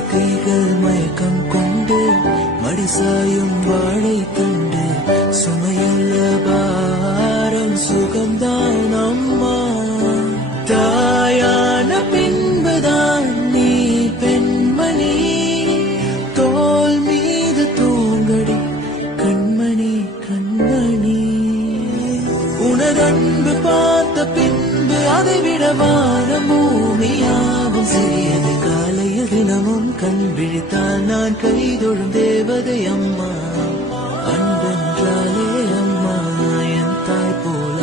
கைகள் மயக்கம் கொண்டு மடிசாயும் வாழை தண்டு சுமையல்ல பாரம் சுகம்தான் அம்மா. தாயான பின்புதான் நீ பெண்மணி, தோல் மீது தூங்கடி கண்மணி கண்மணி. உனதன்பு பார்த்த பின்பு அதைவிட வானம் பூமியாவும் சிறியது. காலையில் தினமும் கண் விழித்தால் நான் கைதொழும் தேவதை அம்மா. அன்பென்றாலே அம்மா என் தாய் போல்